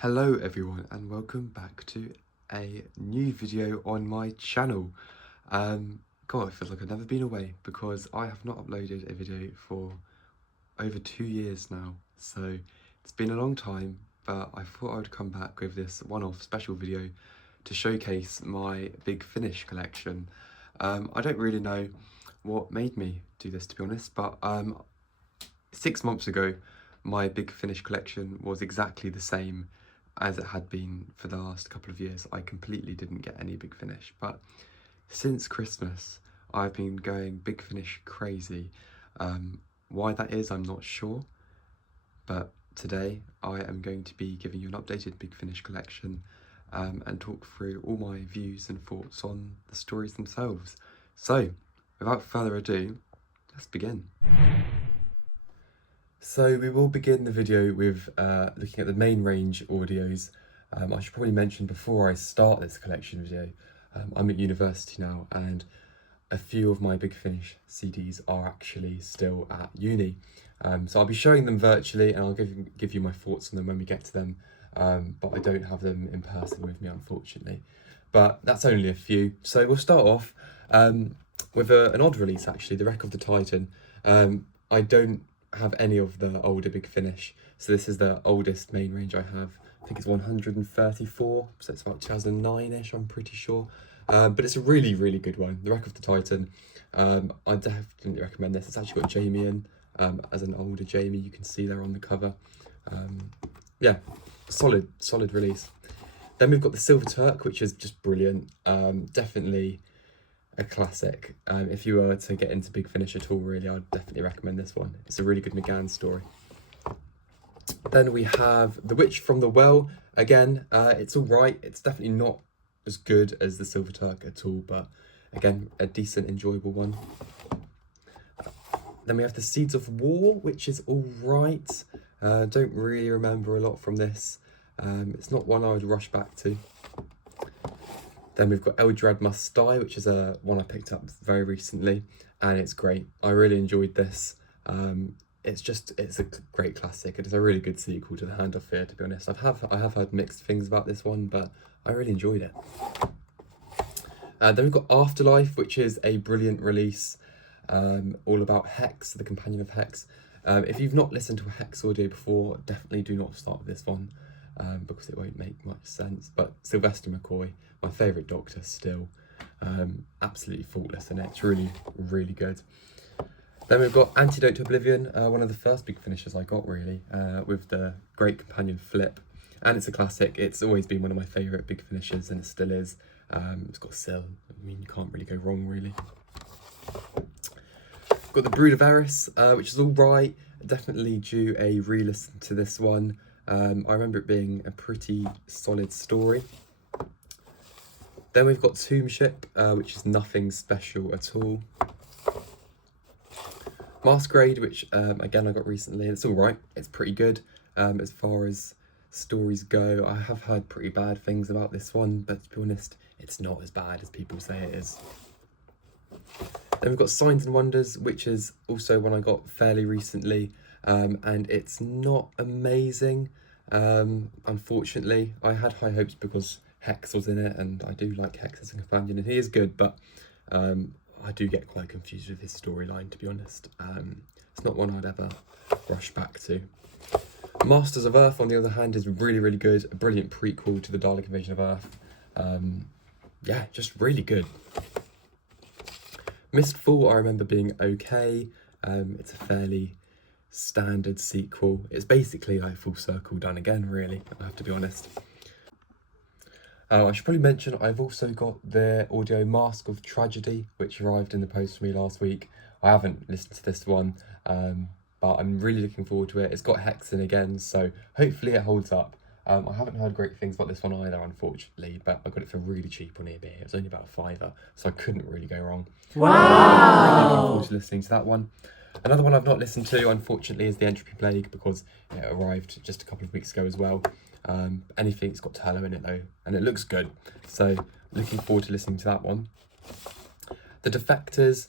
Hello everyone and welcome back to a new video on my channel. God, it feels like I've never been away because I have not uploaded a video for over 2 years now. So it's been a long time, but I thought I would come back with this one-off special video to showcase my Big Finish collection. I don't really know what made me do this, to be honest, but 6 months ago my Big Finish collection was exactly the same as it had been for the last couple of years. I completely didn't get any Big Finish, but since Christmas I've been going Big Finish crazy. Why that is, I'm not sure, but today I am going to be giving you an updated Big Finish collection and talk through all my views and thoughts on the stories themselves. So without further ado, let's begin. So we will begin the video with looking at the main range audios. I should probably mention before I start this collection video, I'm at university now and a few of my Big Finish CDs are actually still at uni. So I'll be showing them virtually and I'll give you my thoughts on them when we get to them, but I don't have them in person with me, unfortunately. But that's only a few. So we'll start off with an odd release, actually, The Wreck of the Titan. I don't have any of the older Big Finish, so this is the oldest main range I have. I think it's 134, so it's about 2009-ish, I'm pretty sure. But it's a really good one, The Wreck of the Titan. I definitely recommend this. It's actually got Jamie in as an older Jamie, you can see there on the cover. Yeah, solid release. Then we've got the Silver Turk, which is just brilliant. Definitely a classic. If you were to get into Big Finish at all, really, I'd definitely recommend this one. It's a really good McGann story. Then we have The Witch from the Well. Again, it's all right. It's definitely not as good as the Silver Turk at all, but again, a decent, enjoyable one. Then we have The Seeds of War, which is all right. Don't really remember a lot from this. It's not one I would rush back to. Then we've got Eldrad Must Die, which is one I picked up very recently, and it's great. I really enjoyed this. It's a great classic. It is a really good sequel to The Hand of Fear, to be honest. I have heard mixed things about this one, but I really enjoyed it. Then we've got Afterlife, which is a brilliant release, all about Hex, the companion of Hex. If you've not listened to a Hex audio before, definitely do not start with this one. Because it won't make much sense. But Sylvester McCoy, my favourite Doctor still, absolutely faultless in it. It's really good. Then we've got Antidote to Oblivion, one of the first Big Finishes I got, really, with the great companion Flip, and it's a classic. It's always been one of my favourite Big Finishes, and it still is. It's got Syl. I mean, you can't really go wrong, really. Got the Brood of Eris, which is all right. Definitely due a re-listen to this one. I remember it being a pretty solid story. Then we've got Tombship, which is nothing special at all. Masquerade, which again I got recently. It's all right. It's pretty good as far as stories go. I have heard pretty bad things about this one, but to be honest, it's not as bad as people say it is. Then we've got Signs and Wonders, which is also one I got fairly recently. And it's not amazing, unfortunately. I had high hopes because Hex was in it, and I do like Hex as a companion, and he is good, but I do get quite confused with his storyline, to be honest. It's not one I'd ever rush back to. Masters of Earth, on the other hand, is really good. A brilliant prequel to the Dalek Invasion of Earth. Yeah, just really good. Mistfall, I remember being okay. It's a fairly standard sequel. It's basically like Full Circle done again, really, I have to be honest. I should probably mention I've also got the audio Mask of Tragedy, which arrived in the post for me last week. I haven't listened to this one, but I'm really looking forward to it. It's got Hex in again, so hopefully it holds up. I haven't heard great things about this one either, unfortunately, but I got it for really cheap on eBay. It was only about £5, so I couldn't really go wrong. Wow! I'm really looking forward to listening to that one. Another one I've not listened to, unfortunately, is The Entropy Plague, because it arrived just a couple of weeks ago as well. Anything's got Tello in it, though, and it looks good. So, looking forward to listening to that one. The Defectors,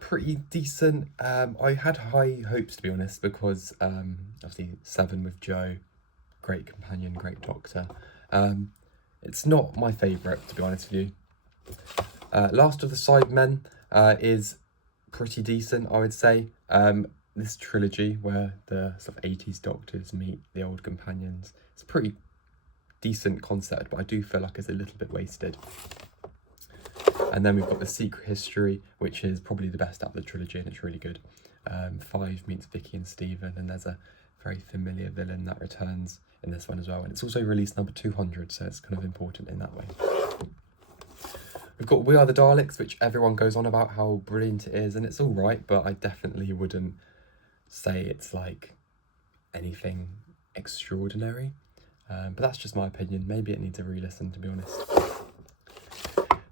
pretty decent. I had high hopes, to be honest, because obviously 7 with Joe, great companion, great doctor. It's not my favourite, to be honest with you. Last of the Sidemen is pretty decent, I would say. This trilogy where the sort of 80s doctors meet the old companions, it's a pretty decent concept, but I do feel like it's a little bit wasted. And then we've got The Secret History, which is probably the best out of the trilogy, and it's really good. Five meets Vicky and Stephen, and there's a very familiar villain that returns in this one as well. And it's also released number 200, so it's kind of important in that way. We've got We Are the Daleks, which everyone goes on about how brilliant it is, and it's all right, but I definitely wouldn't say it's like anything extraordinary. But that's just my opinion. Maybe it needs a re-listen, to be honest.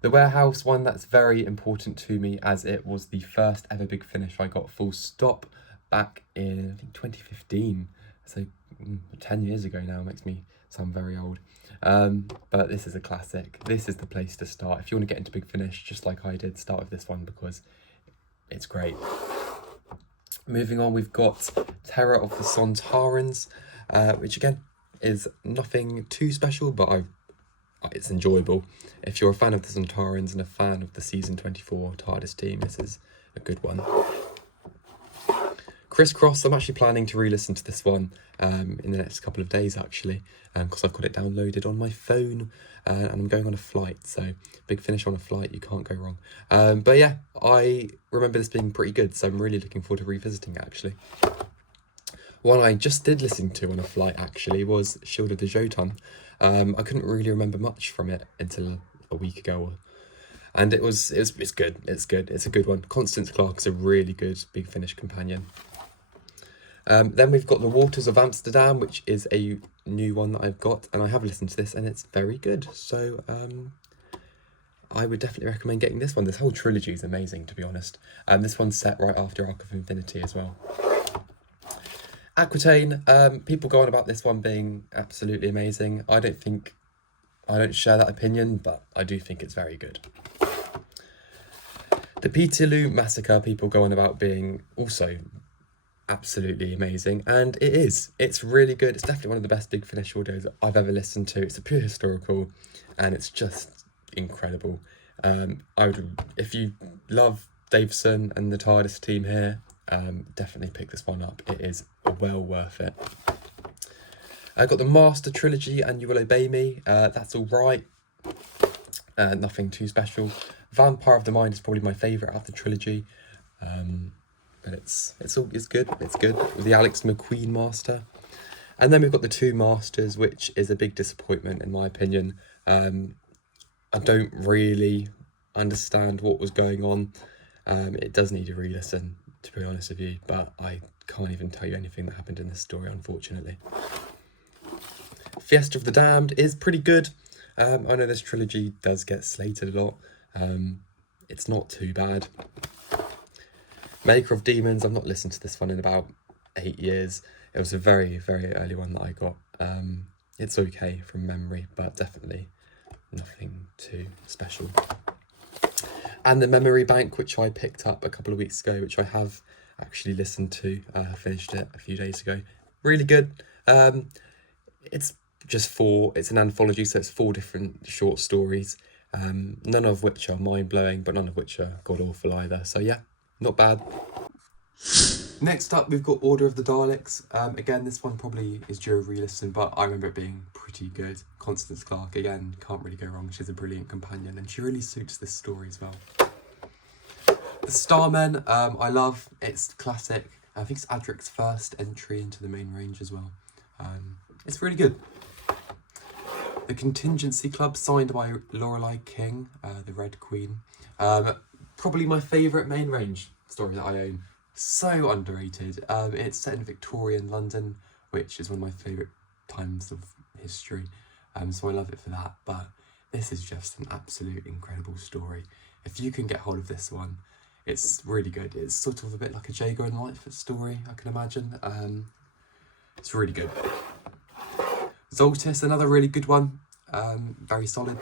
The Warehouse one, that's very important to me, as it was the first ever Big Finish I got full stop back in, I think, 2015. So 10 years ago now, makes me sound very old. But this is a classic. This is the place to start. If you want to get into Big Finish, just like I did, start with this one because it's great. Moving on, we've got Terror of the Sontarans, which again is nothing too special, but it's enjoyable. If you're a fan of the Sontarans and a fan of the season 24 TARDIS team, this is a good one. Crisscross, I'm actually planning to re-listen to this one in the next couple of days, actually, because I've got it downloaded on my phone, and I'm going on a flight, so Big Finish on a flight, you can't go wrong. But yeah, I remember this being pretty good, so I'm really looking forward to revisiting it, actually. One I just did listen to on a flight, actually, was Shield of the Jotun. I couldn't really remember much from it until a week ago, and it's good. It's good. It's a good one. Constance Clark's a really good Big Finish companion. Then we've got The Waters of Amsterdam, which is a new one that I've got, and I have listened to this, and it's very good. So I would definitely recommend getting this one. This whole trilogy is amazing, to be honest. This one's set right after Arc of Infinity as well. Aquitaine, people go on about this one being absolutely amazing. I don't share that opinion, but I do think it's very good. The Peterloo Massacre, people go on about being also absolutely amazing, and it is. It's really good. It's definitely one of the best Big Finish audios I've ever listened to. It's a pure historical, and it's just incredible. If you love Davison and the TARDIS team here, definitely pick this one up. It is well worth it. I got the Master Trilogy and You Will Obey Me. That's all right. Nothing too special. Vampire of the Mind is probably my favourite out of the trilogy. But it's good. It's good. With the Alex McQueen Master. And then we've got the Two Masters, which is a big disappointment in my opinion. I don't really understand what was going on. It does need a re-listen, to be honest with you, but I can't even tell you anything that happened in this story, unfortunately. Fiesta of the Damned is pretty good. I know this trilogy does get slated a lot. It's not too bad. Maker of Demons, I've not listened to this one in about 8 years. It was a very, very early one that I got. It's okay from memory, but definitely nothing too special. And the Memory Bank, which I picked up a couple of weeks ago, which I have actually listened to. I finished it a few days ago. Really good. It's an anthology, so it's 4 different short stories. None of which are mind-blowing, but none of which are god-awful either. So yeah, not bad. Next up, we've got Order of the Daleks. Again, this one probably is due a re-listen, but I remember it being pretty good. Constance Clark, again, can't really go wrong. She's a brilliant companion, and she really suits this story as well. The Starmen, I love. It's classic. I think it's Adric's first entry into the main range as well. It's really good. The Contingency Club, signed by Lorelei King, the Red Queen. Probably my favourite main range story that I own. So underrated. It's set in Victorian London, which is one of my favourite times of history. So I love it for that. But this is just an absolute incredible story. If you can get hold of this one, it's really good. It's sort of a bit like a Jago and Lightfoot story, I can imagine. It's really good. Zoltis, another really good one. Very solid.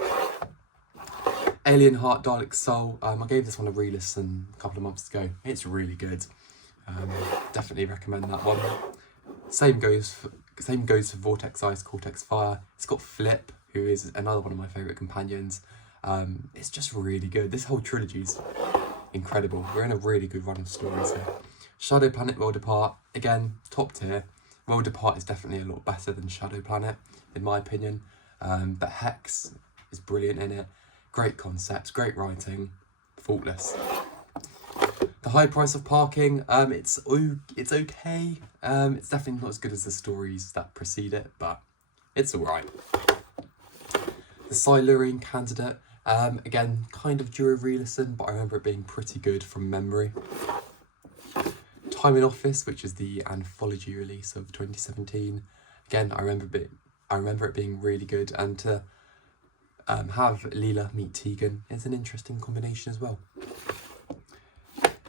Alien Heart, Dalek Soul. I gave this one a re-listen a couple of months ago. It's really good. Definitely recommend that one. Same goes Same goes for Vortex Ice, Cortex Fire. It's got Flip, who is another one of my favourite companions. It's just really good. This whole trilogy's incredible. We're in a really good run of stories here. Shadow Planet, World Apart, again, top tier. World Apart is definitely a lot better than Shadow Planet, in my opinion. But Hex is brilliant in it. Great concepts, great writing, faultless. The High Price of Parking, it's okay. It's definitely not as good as the stories that precede it, but it's alright. The Silurian Candidate, again, kind of due a re-listen, but I remember it being pretty good from memory. Time in Office, which is the anthology release of 2017. Again, I remember it being really good, and to have Leela meet Tegan is an interesting combination as well.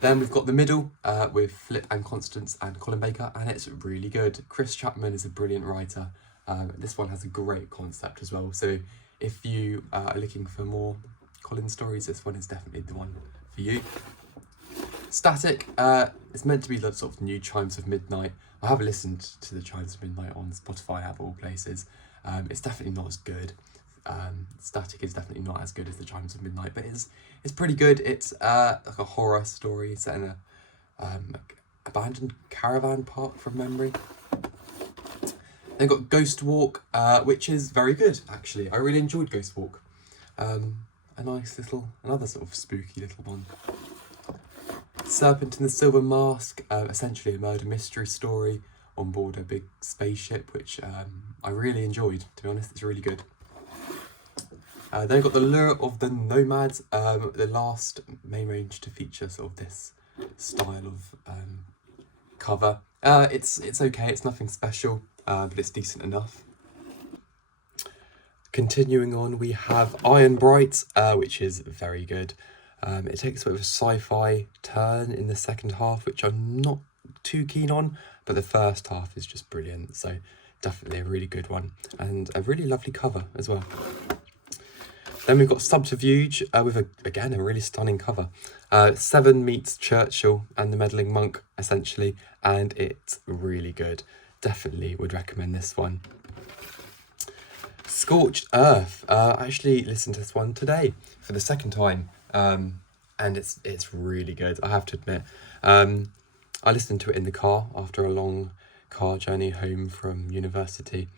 Then we've got The Middle with Flip and Constance and Colin Baker, and it's really good. Chris Chapman is a brilliant writer. This one has a great concept as well. So if you are looking for more Colin stories, this one is definitely the one for you. Static, it's meant to be the sort of new Chimes of Midnight. I have listened to the Chimes of Midnight on Spotify, of all places. It's definitely not as good. Static is definitely not as good as the Chimes of Midnight, but it's pretty good. It's like a horror story set in a abandoned caravan park from memory. Then got Ghost Walk, which is very good actually. I really enjoyed Ghost Walk. A nice little, another sort of spooky little one. Serpent in the Silver Mask, essentially a murder mystery story on board a big spaceship, which I really enjoyed, to be honest. It's really good. Then we've got The Lure of the Nomads, the last main range to feature sort of this style of cover. It's okay, it's nothing special, but it's decent enough. Continuing on, we have Iron Bright, which is very good. It takes a bit of a sci-fi turn in the second half, which I'm not too keen on, but the first half is just brilliant, so definitely a really good one, and a really lovely cover as well. Then we've got Subterfuge, with, again, a really stunning cover. Seven meets Churchill and the Meddling Monk, essentially, and it's really good. Definitely would recommend this one. Scorched Earth. I actually listened to this one today for the second time. And it's really good, I have to admit. I listened to it in the car after a long car journey home from university.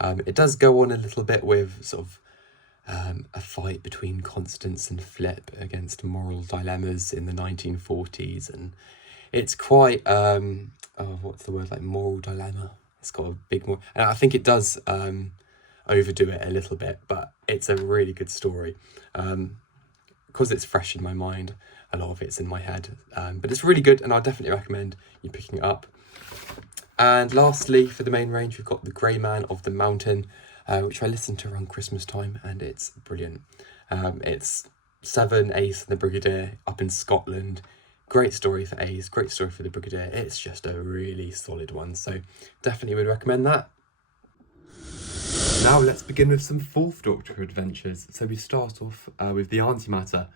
It does go on a little bit with sort of a fight between Constance and Flip against moral dilemmas in the 1940s, and it's quite what's the word, like moral dilemma. It's got a big more, and I think it does overdo it a little bit, but it's a really good story. Because it's fresh in my mind, a lot of it's in my head, but it's really good, and I'll definitely recommend you picking it up. And lastly, for the main range, we've got The Grey Man of the Mountain, which I listened to around Christmas time, and it's brilliant. It's Seven, Ace and the Brigadier up in Scotland. Great story for Ace, great story for the Brigadier. It's just a really solid one, so definitely would recommend that. Now let's begin with some Fourth Doctor adventures. So we start off with The Antimatter,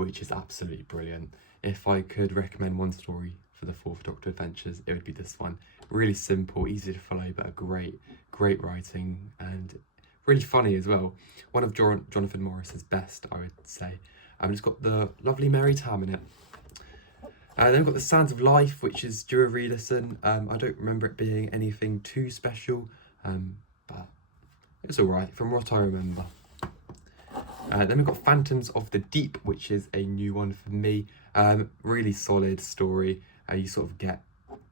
which is absolutely brilliant. If I could recommend one story for the Fourth Doctor adventures, it would be this one. Really simple, easy to follow, but a great writing, and really funny as well. One of Jonathan Morris's best, I would say. It's got the lovely Mary Tam in it. Then we've got The Sands of Life, which is due a re-listen. I don't remember it being anything too special, but it's alright from what I remember. Then we've got Phantoms of the Deep, which is a new one for me. Really solid story. You sort of get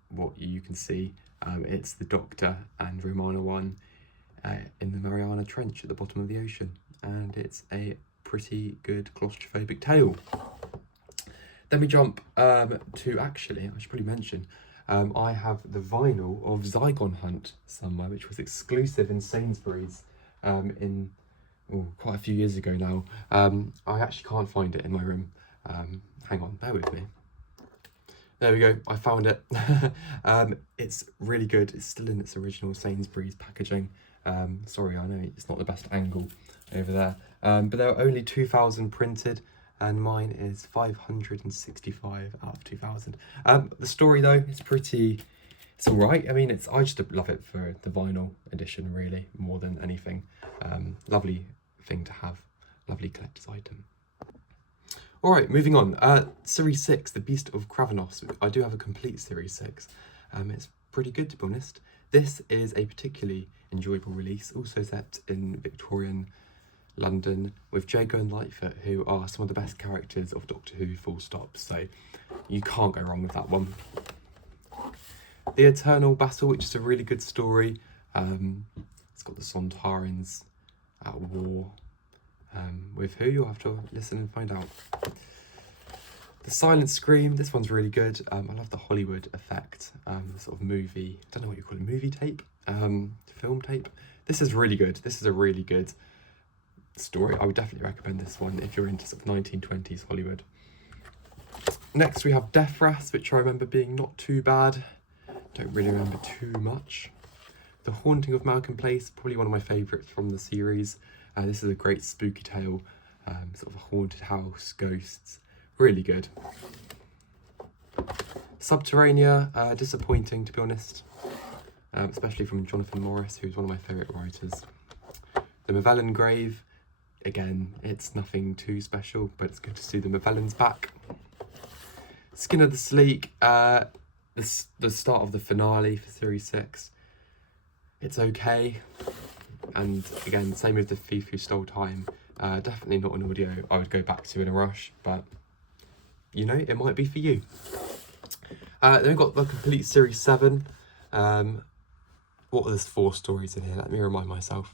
what you can see. It's the Doctor and Romana 1 in the Mariana Trench at the bottom of the ocean. And it's a pretty good claustrophobic tale. Then we jump to, actually, I should probably mention, I have the vinyl of Zygon Hunt somewhere, which was exclusive in Sainsbury's quite a few years ago now. I actually can't find it in my room. Hang on, bear with me. There we go, I found it. It's really good. It's still in its original Sainsbury's packaging. Sorry, I know it's not the best angle over there. But there are only 2,000 printed, and mine is 565 out of 2,000. The story though is pretty It's all right. I mean, I just love it for the vinyl edition, really, more than anything. Lovely thing to have, lovely collector's item. All right, moving on. Series 6, The Beast of Kravanos. I do have a complete Series 6. It's pretty good, to be honest. This is a particularly enjoyable release, also set in Victorian London, with Jago and Lightfoot, who are some of the best characters of Doctor Who, full stop. So you can't go wrong with that one. The Eternal Battle, which is a really good story. It's got the Sontarans at war. With who? You'll have to listen and find out. The Silent Scream, this one's really good. I love the Hollywood effect, the sort of movie, I don't know what you call it, movie tape? Film tape? This is really good. This is a really good story. I would definitely recommend this one if you're into sort of 1920s Hollywood. Next we have Death Wrath, which I remember being not too bad. Don't really remember too much. The Haunting of Malcolm Place, probably one of my favourites from the series. This is a great spooky tale, sort of a haunted house, ghosts, really good. Subterranea, disappointing to be honest, especially from Jonathan Morris, who's one of my favourite writers. The Mavellan Grave, again, it's nothing too special, but it's good to see the Mavellans back. Skin of the Sleek, the start of the finale for Series 6. It's okay, and again, same with The Thief Who Stole Time. Definitely not an audio I would go back to in a rush, but you know, it might be for you. Then we've got the complete Series 7. What are the 4 stories in here? Let me remind myself.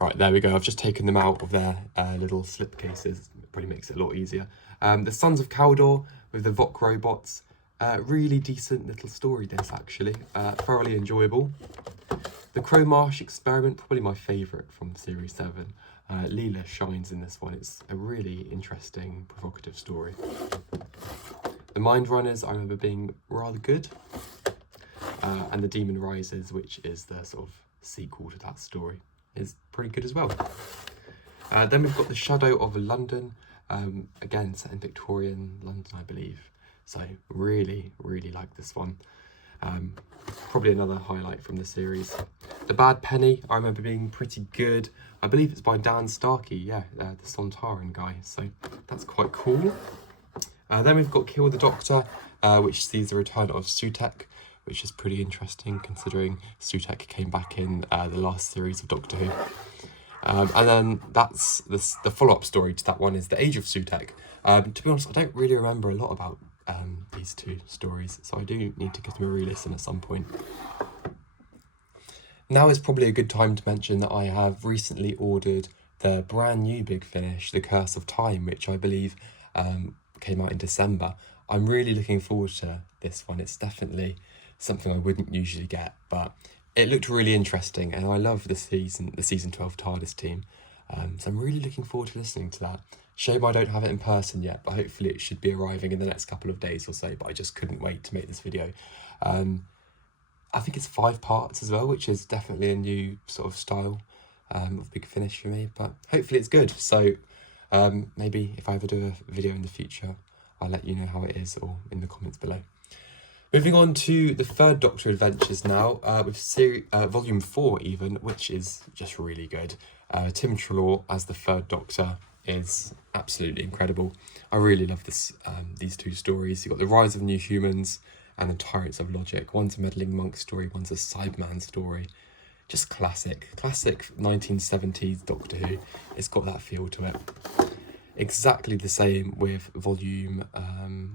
Right, there we go. I've just taken them out of their little slipcases. It probably makes it a lot easier. The Sons of Cawdor with the Vok robots. Really decent little story, this, actually. Thoroughly enjoyable. The Crow Marsh Experiment, probably my favourite from Series 7. Leela shines in this one. It's a really interesting, provocative story. The Mind Runners, I remember being rather good. And The Demon Rises, which is the sort of sequel to that story, is pretty good as well. Then we've got The Shadow of London, again set in Victorian London, I believe. So really, really like this one. Probably another highlight from the series. The Bad Penny, I remember being pretty good. I believe it's by Dan Starkey, yeah, the Sontaran guy, so that's quite cool. Then we've got Kill the Doctor, which sees the return of Sutek, which is pretty interesting considering Sutek came back in the last series of Doctor Who. And then that's the follow-up story to that one is The Age of Sutek. To be honest, I don't really remember a lot about these 2 stories, so I do need to give them a re-listen at some point. Now is probably a good time to mention that I have recently ordered the brand new Big Finish, The Curse of Time, which I believe came out in December. I'm really looking forward to this one. It's definitely something I wouldn't usually get, but it looked really interesting, and I love the season 12 TARDIS team. So I'm really looking forward to listening to that. Shame I don't have it in person yet, but hopefully it should be arriving in the next couple of days or so, but I just couldn't wait to make this video. I think it's 5 parts as well, which is definitely a new sort of style of Big Finish for me, but hopefully it's good. So maybe if I ever do a video in the future, I'll let you know how it is, or in the comments below. Moving on to the Third Doctor Adventures now, with Volume 4 even, which is just really good. Tim Trelaw as the Third Doctor is absolutely incredible. I really love these 2 stories. You've got The Rise of New Humans and The Tyrants of Logic. One's a meddling monk story, one's a Cyberman story. Just classic 1970s Doctor Who. It's got that feel to it. Exactly the same with volume,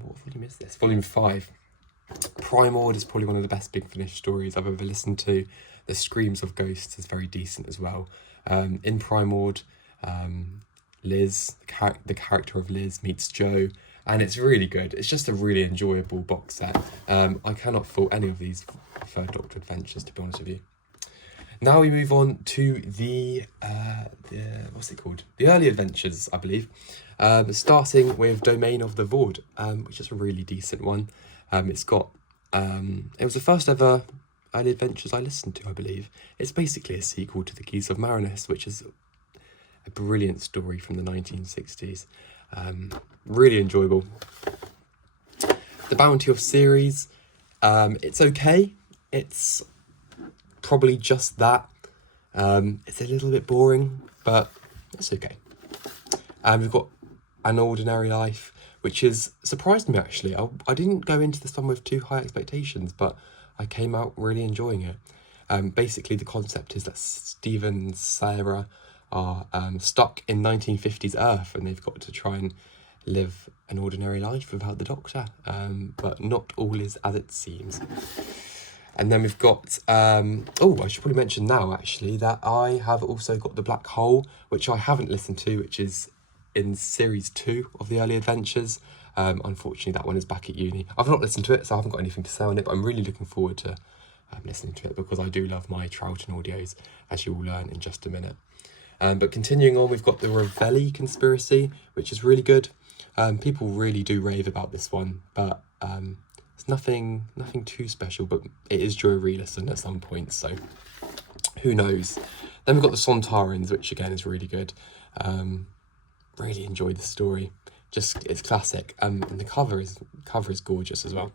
what volume is this? Volume 5. Primord is probably one of the best Big Finish stories I've ever listened to. The Screams of Ghosts is very decent as well. In Primord, Liz, the character of Liz meets Joe, and it's really good. It's just a really enjoyable box set. I cannot fault any of these Third Doctor adventures, to be honest with you. Now we move on to the what's it called? The Early Adventures, I believe. Starting with Domain of the Void, which is a really decent one. It's got, it was the first ever Early Adventures I listened to, I believe. It's basically a sequel to The Keys of Marinus, which is a brilliant story from the 1960s. Really enjoyable. The Bounty of Ceres, It's okay. It's probably just that. It's a little bit boring, but it's okay. We've got An Ordinary Life, which has surprised me actually. I didn't go into this one with too high expectations, but I came out really enjoying it. Basically, the concept is that Stephen and Sarah are stuck in 1950s Earth, and they've got to try and live an ordinary life without the Doctor. But not all is as it seems. And then we've got, I should probably mention now actually that I have also got The Black Hole, which I haven't listened to, which is in series 2 of the Early Adventures. Unfortunately, that one is back at uni. I've not listened to it, so I haven't got anything to say on it, but I'm really looking forward to listening to it because I do love my Troughton audios, as you will learn in just a minute. But continuing on, we've got the Ravelli Conspiracy, which is really good. People really do rave about this one, but it's nothing too special, but it is due a re-listen at some point, so who knows. Then we've got the Sontarans, which again is really good. Really enjoyed the story. Just, it's classic. And the cover is gorgeous as well.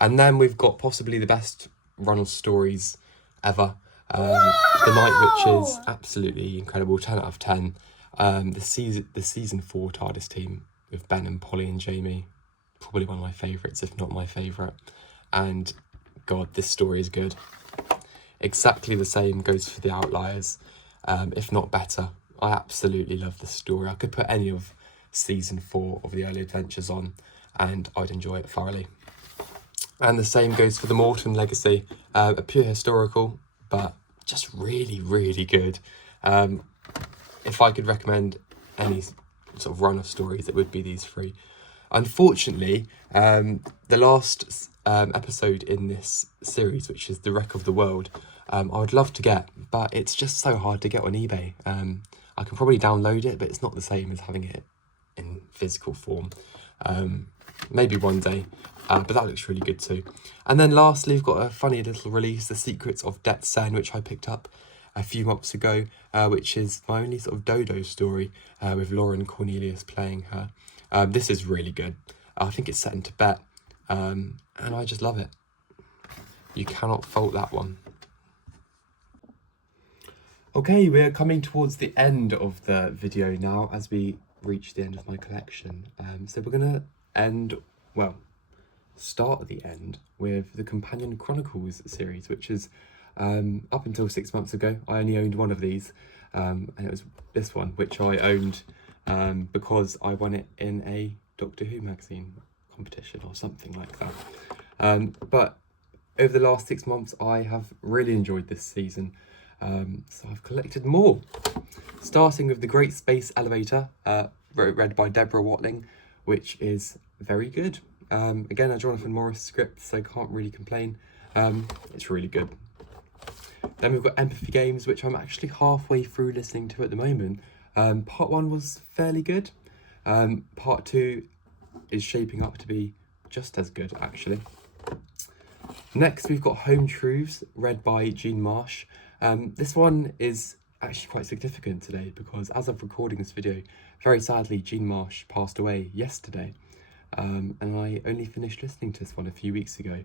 And then we've got possibly the best run of stories ever. The Night Witches, absolutely incredible, 10 out of 10. The season 4 TARDIS team with Ben and Polly and Jamie, probably one of my favourites, if not my favourite. And God, this story is good. Exactly the same goes for The Outliers, if not better. I absolutely love this story. I could put any of season 4 of the Early Adventures on and I'd enjoy it thoroughly. And the same goes for The Morton Legacy, a pure historical, but just really, really good. If I could recommend any sort of run of stories, it would be these 3. Unfortunately, the last episode in this series, which is The Wreck of the World, I would love to get, but it's just so hard to get on eBay. I can probably download it, but it's not the same as having it in physical form. Maybe one day, but that looks really good too. And then lastly, we've got a funny little release, The Secrets of Det Sen, which I picked up a few months ago, which is my only sort of Dodo story, with Lauren Cornelius playing her. This is really good. I think it's set in Tibet, and I just love it. You cannot fault that one. Okay, we're coming towards the end of the video now as we reach the end of my collection. So we're going to start at the end with the Companion Chronicles series, which is up until 6 months ago, I only owned one of these, and it was this one, which I owned because I won it in a Doctor Who magazine competition or something like that. But over the last 6 months, I have really enjoyed this season. So I've collected more, starting with The Great Space Elevator, read by Deborah Watling, which is very good. Again, a Jonathan Morris script, so can't really complain. It's really good. Then we've got Empathy Games, which I'm actually halfway through listening to at the moment. Part 1 was fairly good. Part 2 is shaping up to be just as good, actually. Next, we've got Home Truths, read by Jean Marsh. This one is actually quite significant today because as of recording this video, very sadly, Jean Marsh passed away yesterday. And I only finished listening to this one a few weeks ago.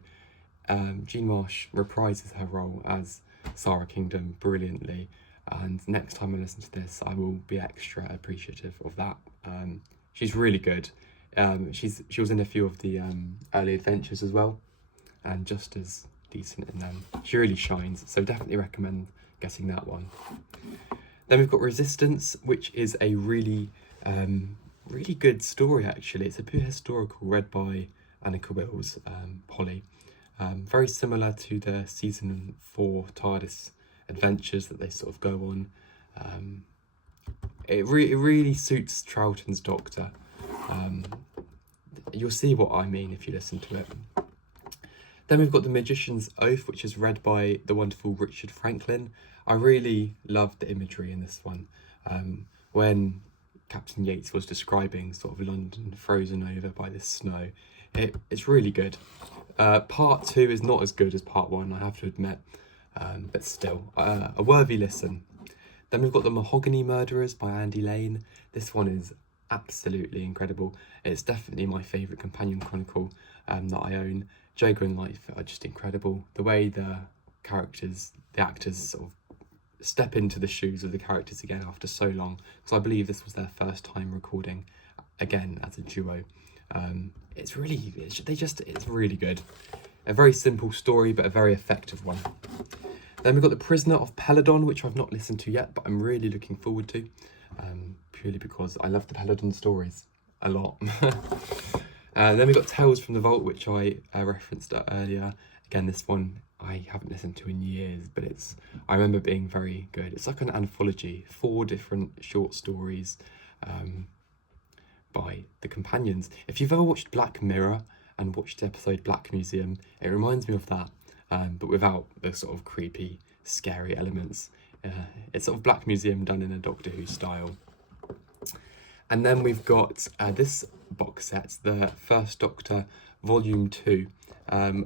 Jean Marsh reprises her role as Sarah Kingdom brilliantly, and next time I listen to this, I will be extra appreciative of that. She's really good. She was in a few of the Early Adventures as well, and just as decent in them. She really shines, so definitely recommend getting that one. Then we've got Resistance, which is a really good story actually. It's a pure historical read by Annika Wills, Polly. Very similar to the season 4 TARDIS adventures that they sort of go on. It really suits Troughton's Doctor. You'll see what I mean if you listen to it. Then we've got The Magician's Oath, which is read by the wonderful Richard Franklin. I really loved the imagery in this one. When Captain Yates was describing sort of London frozen over by this snow, it's really good. Part 2 is not as good as part 1, I have to admit, but still, a worthy listen. Then we've got The Mahogany Murderers by Andy Lane. This one is absolutely incredible. It's definitely my favourite companion chronicle. that I own. Jago and Lightfoot are just incredible. The way the actors sort of step into the shoes of the characters again after so long, because I believe this was their first time recording again as a duo. It's really good. A very simple story, but a very effective one. Then we've got The Prisoner of Peladon, which I've not listened to yet, but I'm really looking forward to, purely because I love the Peladon stories a lot. Then we've got Tales from the Vault, which I referenced earlier. Again, this one I haven't listened to in years, but I remember it being very good. It's like an anthology, 4 different short stories by the companions. If you've ever watched Black Mirror and watched the episode Black Museum, it reminds me of that, but without the sort of creepy, scary elements. It's sort of Black Museum done in a Doctor Who style. And then we've got this box set, the First Doctor Volume 2,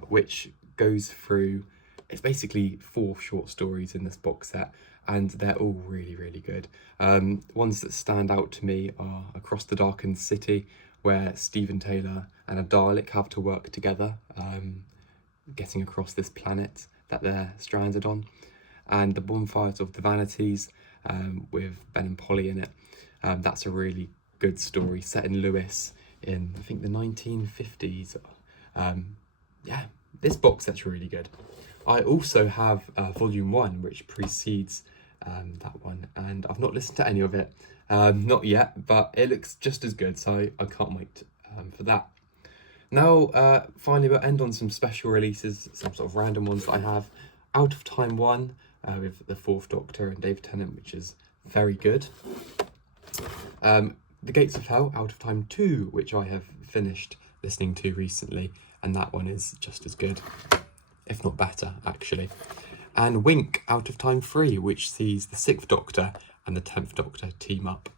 which goes through, it's basically 4 short stories in this box set, and they're all really, really good. Ones that stand out to me are Across the Darkened City, where Stephen Taylor and a Dalek have to work together, getting across this planet that they're stranded on, and The Bonfires of the Vanities, with Ben and Polly in it. That's a really good story set in Lewis in, I think, the 1950s. Yeah, this box set's really good. I also have Volume 1, which precedes that one, and I've not listened to any of it, not yet, but it looks just as good, so I can't wait for that. Now, finally, we'll end on some special releases, some sort of random ones that I have. Out of Time 1, with the 4th Doctor and David Tennant, which is very good. The Gates of Hell, Out of Time 2, which I have finished listening to recently, and that one is just as good, if not better, actually. And Wink, Out of Time 3, which sees the 6th Doctor and the 10th Doctor team up.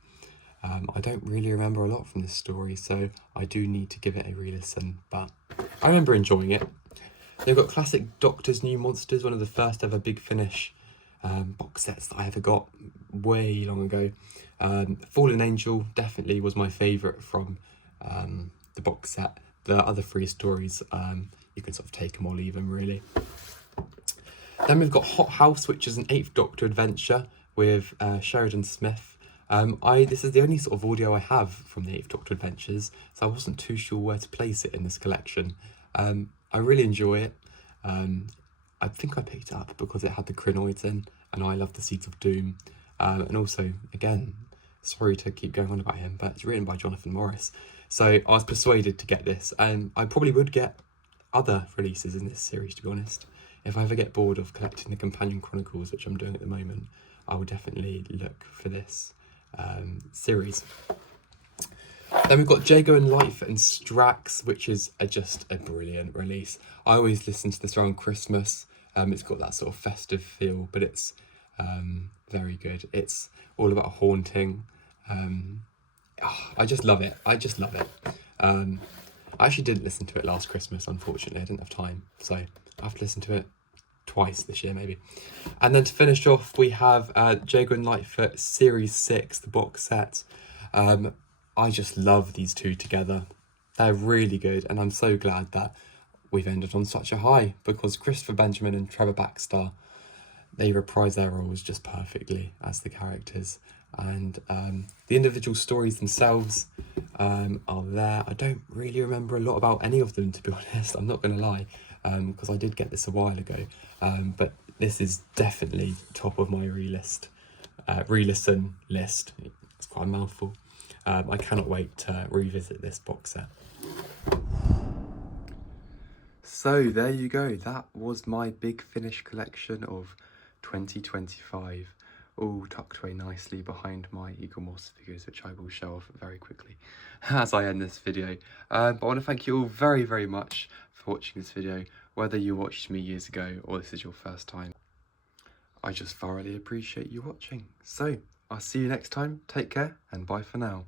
I don't really remember a lot from this story, so I do need to give it a re-listen, but I remember enjoying it. They've got Classic Doctor's New Monsters, one of the first ever Big Finish box sets that I ever got way long ago. Fallen Angel definitely was my favourite from the box set. The other 3 stories, you can sort of take them or leave them, really. Then we've got Hot House, which is an 8th Doctor adventure with Sheridan Smith. This is the only sort of audio I have from the 8th Doctor adventures, so I wasn't too sure where to place it in this collection. I really enjoy it. I think I picked it up because it had the Crinoids in, and I love the Seeds of Doom. And also, again, sorry to keep going on about him, but it's written by Jonathan Morris. So I was persuaded to get this, and I probably would get other releases in this series, to be honest. If I ever get bored of collecting the Companion Chronicles, which I'm doing at the moment, I will definitely look for this series. Then we've got Jago and Lightfoot and Strax, which is just a brilliant release. I always listen to this around Christmas. It's got that sort of festive feel, but it's very good. It's all about haunting. I just love it. I actually didn't listen to it last Christmas, unfortunately. I didn't have time, so I have to listen to it twice this year, maybe. And then to finish off, we have Jago and Lightfoot Series 6, the box set. I just love these 2 together. They're really good, and I'm so glad that we've ended on such a high, because Christopher Benjamin and Trevor Baxter, they reprise their roles just perfectly as the characters. And the individual stories themselves are there. I don't really remember a lot about any of them, to be honest. I'm not going to lie, because I did get this a while ago. But this is definitely top of my re-listen list. It's quite a mouthful. I cannot wait to revisit this box set. So there you go. That was my Big Finish collection of 2025. All tucked away nicely behind my Eagle Moss figures, which I will show off very quickly as I end this video. But I want to thank you all very, very much for watching this video, whether you watched me years ago or this is your first time. I just thoroughly appreciate you watching. So I'll see you next time. Take care and bye for now.